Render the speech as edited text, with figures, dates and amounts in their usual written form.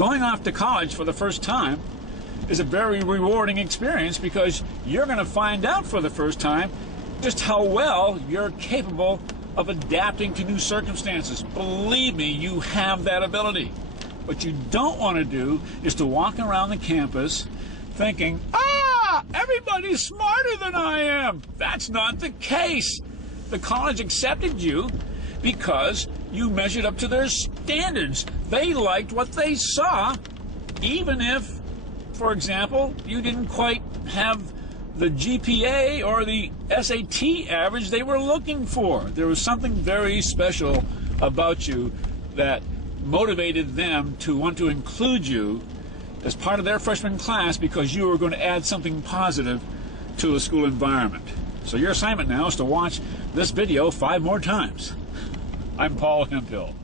going off to college for the first time is a very rewarding experience because you're going to find out for the first time just how well you're capable of adapting to new circumstances. Believe me, you have that ability. What you don't want to do is to walk around the campus thinking, everybody's smarter than I am. That's not the case. The college accepted you because you measured up to their standards. They liked what they saw, even if, for example, you didn't quite have the GPA or the SAT average they were looking for. There was something very special about you that motivated them to want to include you as part of their freshman class because you were going to add something positive to a school environment. So your assignment now is to watch this video 5 more times. I'm Paul Hemphill.